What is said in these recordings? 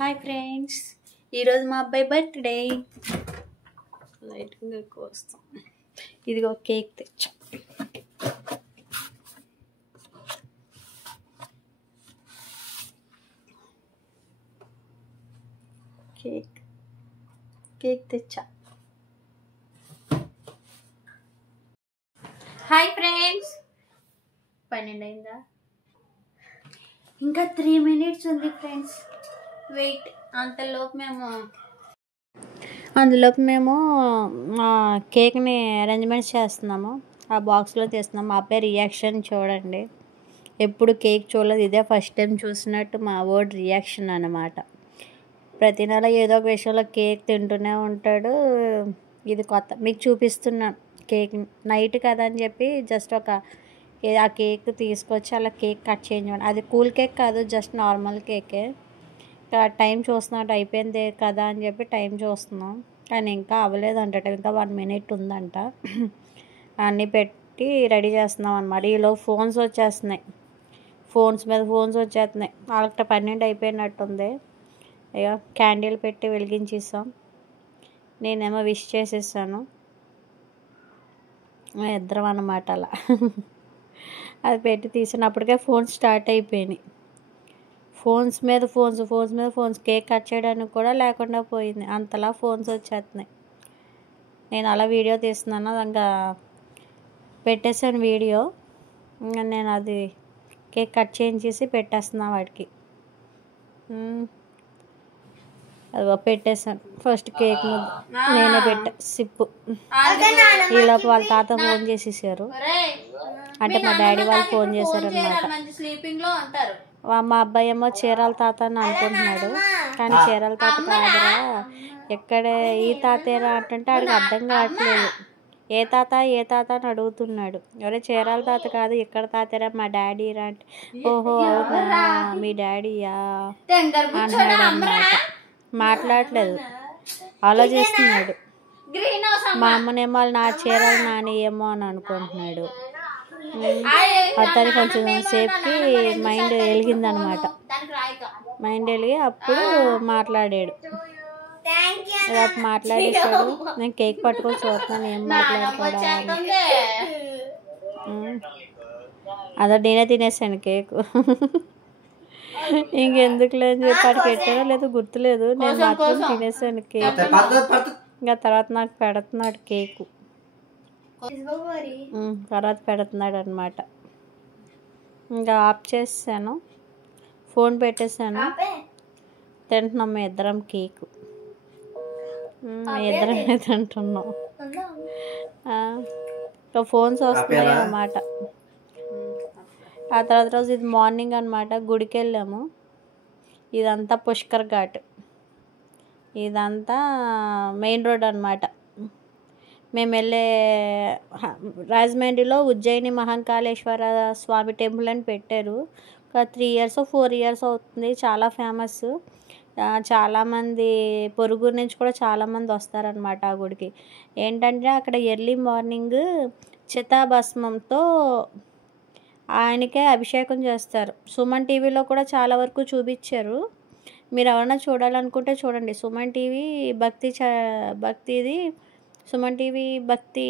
Hi friends, ఈరోజు మా అబ్బాయి బర్త్డే. లైట్గా ఎక్కువ వస్తాం. ఇదిగో కేక్ తెచ్చా. కేక్ తెచ్చా. హాయ్ ఫ్రెండ్స్, 12 అయిందా? ఇంకా 3 minutes ఉంది ఫ్రెండ్స్, వెయిట్. అందులోపు మేము కేక్ని అరేంజ్మెంట్స్ చేస్తున్నాము. ఆ బాక్స్లో తీస్తున్నాము. మా అబ్బాయి రియాక్షన్ చూడండి. ఎప్పుడు కేక్ చూడలేదు, ఇదే ఫస్ట్ టైం చూసినట్టు మా వర్డ్ రియాక్షన్ అన్నమాట. ప్రతి నెల ఏదో ఒక విషయంలో కేక్ తింటూనే ఉంటాడు. ఇది కొత్త, మీకు చూపిస్తున్నాను. కేక్ నైట్ కదా అని చెప్పి జస్ట్ ఆ కేక్ తీసుకొచ్చి అలా కేక్ కట్ చేయించండి. అది కూల్ కేక్ కాదు, జస్ట్ నార్మల్ కేకే. టైం చూస్తున్నట్టు అయిపోయింది కదా అని చెప్పి టైం చూస్తున్నాం, కానీ ఇంకా అవ్వలేదంట. ఇంకా 1 minute ఉందంట. అన్నీ పెట్టి రెడీ చేస్తున్నాం అన్నమాట. ఈలో ఫోన్స్ వచ్చేస్తున్నాయి, ఫోన్స్ మీద ఫోన్స్ వచ్చేస్తున్నాయి. వాళ్ళకి 12 అయిపోయినట్టుంది. ఇక క్యాండిల్ పెట్టి వెలిగించేసాం. నేనేమో విష్ చేసేసాను. ఇద్దరం అన్నమాట. అలా అది పెట్టి తీసినప్పటికే ఫోన్స్ స్టార్ట్ అయిపోయినాయి. ఫోన్స్ మీద ఫోన్స్ కేక్ కట్ చేయడానికి కూడా లేకుండా పోయింది. అంతలా ఫోన్స్ వచ్చేస్తున్నాయి. నేను అలా వీడియో తీస్తున్నాను, ఇంకా పెట్టేసాను వీడియో. ఇంకా నేను అది కేక్ కట్ చేయించేసి పెట్టేస్తున్నాను వాడికి. అది పెట్టేసాను. ఫస్ట్ కేక్ నేనే పెట్టా సిప్పు. ఈలోపు వాళ్ళ తాత ఫోన్ చేసేసారు, అంటే మా డాడీ వాళ్ళు ఫోన్ చేశారు అన్నమాట. మా అబ్బాయి ఏమో చీరాల తాత అని అనుకుంటున్నాడు, కానీ చీరాల తాత కాదురా, ఎక్కడ ఈ తాతేరా అంటుంటే ఆడికి అర్థం కావట్లేదు. ఏ తాత అని అడుగుతున్నాడు. ఎవరే చీరాల తాత కాదు, ఇక్కడ తాతేరా, మా డాడీ రా అంటే, ఓహో అవునా మీ డాడీయా అంటున్నాడు అన్నమాట. మాట్లాడట్లేదు, ఆలోచిస్తున్నాడు. మా అమ్మనేమో వాళ్ళు నా చీరాల నాని ఏమో అని అనుకుంటున్నాడు. అతని కొంచెం సేపుకి మైండ్ వెలిగిందనమాట. మైండ్ వెలిగి అప్పుడు మాట్లాడాడు. మాట్లాడేసాడు. నేను కేక్ పట్టుకొని చూస్తున్నాను ఏం మాట్లాడుకోవడా. అదో నేనే తినేసాను కేక్. ఇంకెందుకులే అని చెప్పి అడిగి పెట్టానో లేదో గుర్తులేదు. నేను మాత్రం తినేసాను కేక్. ఇంకా తర్వాత నాకు పెడుతున్నాడు కేకు. తర్వాత పెడుతున్నాడు అనమాట. ఇంకా ఆఫ్ చేసాను, ఫోన్ పెట్టేశాను. తింటున్నాం ఇద్దరం కేకు. ఇద్దరమే తింటున్నాం. ఇంకా ఫోన్స్ వస్తున్నాయి అన్నమాట. ఆ తర్వాత రోజు ఇది మార్నింగ్ అనమాట. గుడికి వెళ్ళాము. ఇదంతా పుష్కర్ ఘాట్, ఇదంతా మెయిన్ రోడ్ అనమాట. మేము వెళ్ళే రాజమండ్రిలో ఉజ్జయిని మహంకాళేశ్వర స్వామి టెంపుల్ అని పెట్టారు. ఒక 3 years 4 years అవుతుంది. చాలా ఫేమస్. చాలామంది పొరుగు నుంచి కూడా చాలామంది వస్తారనమాట ఆ గుడికి. ఏంటంటే అక్కడ ఎర్లీ మార్నింగ్ చితాభస్మంతో ఆయనకే అభిషేకం చేస్తారు. సుమన్ టీవీలో కూడా చాలా వరకు చూపించారు. మీరు ఎవరైనా చూడాలనుకుంటే చూడండి. సుమన్ టీవీ భక్తిది సుమన్ టీవీ భక్తి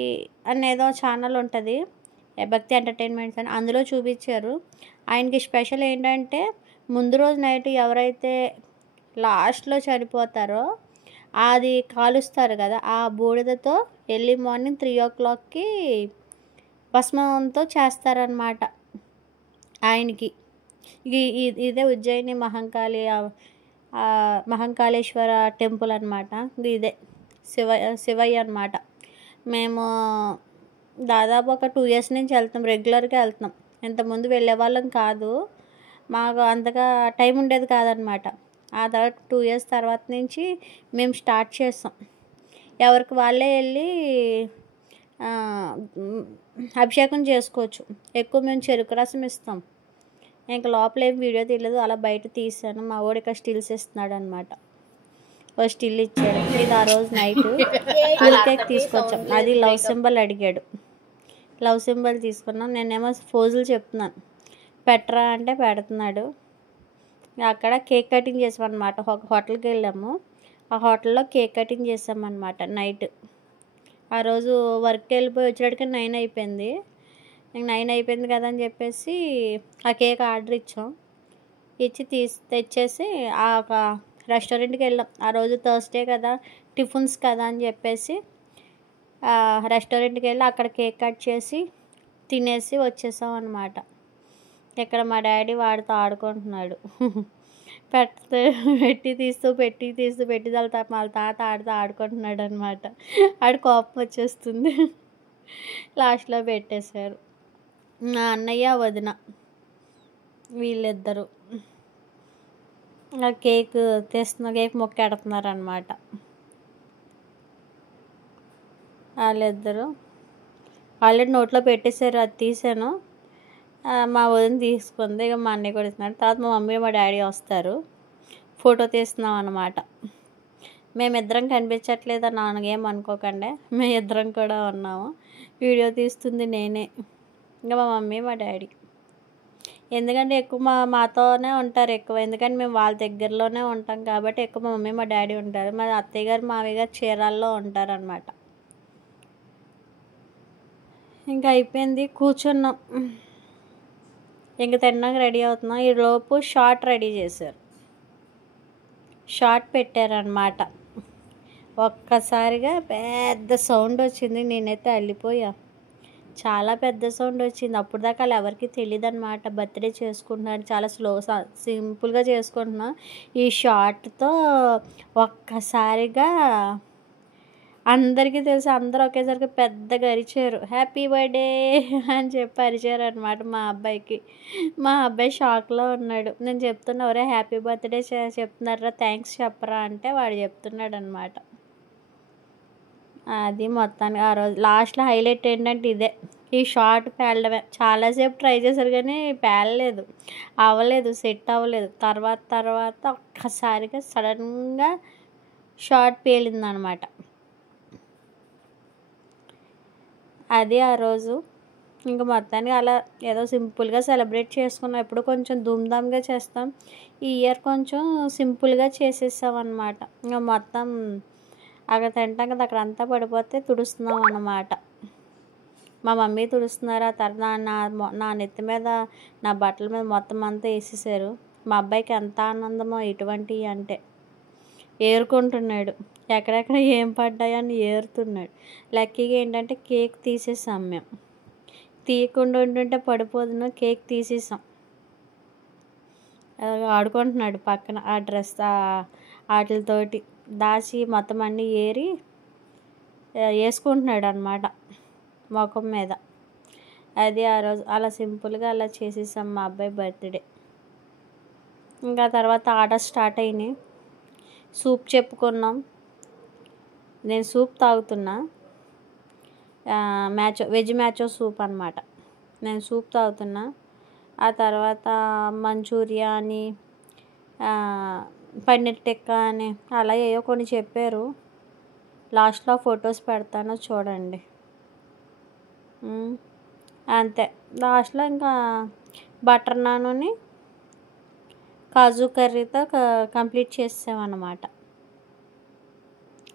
అనేదో ఛానల్ ఉంటుంది, భక్తి ఎంటర్టైన్మెంట్స్ అని. అందులో చూపించారు. ఆయనకి స్పెషల్ ఏంటంటే ముందు రోజు నైట్ ఎవరైతే లాస్ట్లో చనిపోతారో అది కాలుస్తారు కదా, ఆ బూడిదతో ఎర్లీ మార్నింగ్ 3 o'clockకి భస్మంతో చేస్తారనమాట ఆయనకి. ఇదే ఉజ్జయిని మహంకాళేశ్వర టెంపుల్ అనమాట. ఇదే శివయ్య అనమాట. మేము దాదాపు ఒక 2 years నుంచి వెళ్తాం, రెగ్యులర్గా వెళ్తున్నాం. ఇంతకుముందు వెళ్ళే వాళ్ళం కాదు, మాకు అంతగా టైం ఉండేది కాదనమాట. ఆ తర్వాత 2 years తర్వాత నుంచి మేము స్టార్ట్ చేస్తాం. ఎవరికి వాళ్ళే వెళ్ళి అభిషేకం చేసుకోవచ్చు. ఎక్కువ మేము చెరుకు రసం ఇస్తాం. ఇంకా లోపల ఏం వీడియో తీయలేదు, అలా బయట తీసాను. మా వాడు ఇక్కడ స్టిల్స్ ఇస్తున్నాడు అనమాట. ఓ స్టిల్ ఇచ్చాడు. ఇది ఆ రోజు నైట్ కూల్ కేక్ తీసుకొచ్చాం. అది లవ్ సింబల్ అడిగాడు, లవ్ సింబల్ తీసుకున్నాం. నేనేమో ఫోజులు చెప్తున్నాను, పెట్టరా అంటే పెడుతున్నాడు. అక్కడ కేక్ కటింగ్ చేసామన్నమాట. ఒక హోటల్కి వెళ్ళాము. ఆ హోటల్లో కేక్ కటింగ్ చేసామన్నమాట నైట్. ఆ రోజు వర్క్కి వెళ్ళిపోయి వచ్చేటికి 9 అయిపోయింది. ఇంక 9 అయిపోయింది కదా అని చెప్పేసి ఆ కేక్ ఆర్డర్ ఇచ్చాం. ఇచ్చి తెచ్చేసి ఆ ఒక రెస్టారెంట్కి వెళ్ళాం. ఆ రోజు థర్స్డే కదా, టిఫిన్స్ కదా అని చెప్పేసి రెస్టారెంట్కి వెళ్ళి అక్కడ కేక్ కట్ చేసి తినేసి వచ్చేసాం అన్నమాట. ఇక్కడ మా డాడీ వాడితో ఆడుకుంటున్నాడు. పెట్టి తీస్తూ వాళ్ళ తాత ఆడితో ఆడుకుంటున్నాడు అనమాట. ఆడు కోపం వచ్చేస్తుంది. లాస్ట్లో పెట్టేశారు. నా అన్నయ్య వదిన వీళ్ళిద్దరు కేక్ కేక్ మొక్క ఎడుతున్నారు అనమాట. వాళ్ళిద్దరు ఆల్రెడీ నోట్లో పెట్టేశారు. అది తీసాను. మా వదిన తీసుకుంది. ఇక మా అన్నయ్య కూడా ఇస్తున్నాడు. తర్వాత మా మమ్మీ మా డాడీ వస్తారు. ఫోటో తీస్తున్నాం అన్నమాట. మేమిద్దరం కనిపించట్లేదు నాన్నగేం అనుకోకండి. మేము ఇద్దరం కూడా ఉన్నాము. వీడియో తీస్తుంది నేనే. ఇంకా మా మమ్మీ మా డాడీ. ఎందుకంటే ఎక్కువ మాతోనే ఉంటారు ఎక్కువ. ఎందుకంటే మేము వాళ్ళ దగ్గరలోనే ఉంటాం కాబట్టి ఎక్కువ మా మమ్మీ మా డాడీ ఉంటారు. మా అత్తయ్య గారు మావయ్య గారు చీరాల్లో ఉంటారనమాట. ఇంకా అయిపోయింది, కూర్చున్నాం. ఇంక తిన్నాక రెడీ అవుతున్నాం. ఈలోపు షార్ట్ రెడీ చేశారు. షార్ట్ పెట్టారనమాట. ఒక్కసారిగా పెద్ద సౌండ్ వచ్చింది. నేనైతే అల్లిపోయా. చాలా పెద్ద సౌండ్ వచ్చింది. అప్పుడు దాకా వాళ్ళు ఎవరికి తెలియదు అనమాట. బర్త్డే చేసుకుంటున్నారు, చాలా సింపుల్గా చేసుకుంటున్నాం. ఈ షార్ట్తో ఒక్కసారిగా అందరికీ తెలిసి అందరూ ఒకేసారికి పెద్దగా అరిచారు. హ్యాపీ బర్త్డే అని చెప్పి అరిచారు అనమాట మా అబ్బాయికి. మా అబ్బాయి షాక్లో ఉన్నాడు. నేను చెప్తున్నా, ఒరే హ్యాపీ బర్త్డే చెప్తున్నారా, థ్యాంక్స్ చెప్పరా అంటే వాడు చెప్తున్నాడు అనమాట. అది మొత్తానికి ఆ రోజు లాస్ట్లో హైలైట్ ఏంటంటే ఇదే, ఈ షార్ట్ పేలడమే. చాలాసేపు ట్రై చేశారు కానీ పేలలేదు, అవ్వలేదు, సెట్ అవ్వలేదు. తర్వాత ఒక్కసారిగా సడన్గా షార్ట్ పేలిందనమాట. అది ఆ రోజు. ఇంకా మొత్తానికి అలా ఏదో సింపుల్గా సెలబ్రేట్ చేసుకున్నాం. ఎప్పుడు కొంచెం ధూమ్ధామ్గా చేస్తాం. ఈ ఇయర్ కొంచెం సింపుల్గా చేసేసాం అన్నమాట. ఇంకా మొత్తం అక్కడ తింటాం కదా, అక్కడ అంతా పడిపోతే తుడుస్తున్నాం అన్నమాట. మా మమ్మీ తుడుస్తున్నారు. ఆ తర్వాత నా నెత్తి మీద, నా బట్టల మీద మొత్తం అంతా వేసేసారు. మా అబ్బాయికి ఎంత ఆనందమో ఇటువంటివి అంటే. ఏరుకుంటున్నాడు, ఎక్కడెక్కడ ఏం పడ్డాయని ఏరుతున్నాడు. లక్కీగా ఏంటంటే కేక్ తీసేసాం మేము. తీయకుండా ఉంటుంటే పడిపోదును, కేక్ తీసేసాం. ఆడుకుంటున్నాడు పక్కన ఆ డ్రెస్ వాటితోటి దాచి మొత్తం అన్నీ ఏరి వేసుకుంటున్నాడు అనమాట ముఖం మీద. అది ఆ రోజు అలా సింపుల్గా అలా చేసేసాం మా అబ్బాయి బర్త్డే. ఇంకా తర్వాత ఆర్డర్ స్టార్ట్ అయినాయి. సూప్ చెప్పుకున్నాం. నేను సూప్ తాగుతున్నా, వెజ్ మ్యాచో సూప్ అనమాట. నేను సూప్ తాగుతున్నా. ఆ తర్వాత మంచూరియా అని, పన్నీర్ టిక్కా అని అలా ఏవో కొన్ని చెప్పారు. లాస్ట్లో ఫొటోస్ పెడతాను చూడండి. అంతే. లాస్ట్లో ఇంకా బటర్ నాన్ని కాజు కర్రీతో కంప్లీట్ చేసామన్నమాట.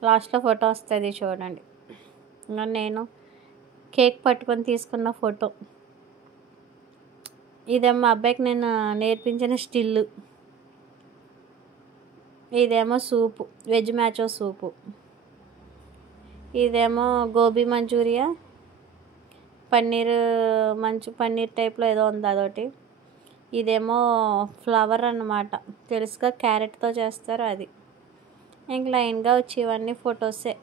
లాస్ట్లో ఫోటో వస్తుంది చూడండి. ఇంకా నేను కేక్ పట్టుకొని తీసుకున్న ఫోటో. ఇదేమో మా అబ్బాయికి నేను నేర్పించిన స్టిల్. ఇదేమో సూపు, వెజ్ మ్యాచో సూపు. ఇదేమో గోబీ మంచూరియా, పన్నీర్ టైప్లో ఏదో ఉంది అదొకటి. ఇదేమో ఫ్లవర్ అన్నమాట, తెలుసుగా, క్యారెట్తో చేస్తారు అది. ఇంక లైన్గా వచ్చి ఇవన్నీ ఫొటోసే.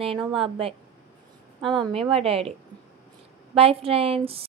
నేను, మా అబ్బాయి, మా మమ్మీ, మా డాడీ. Bye friends.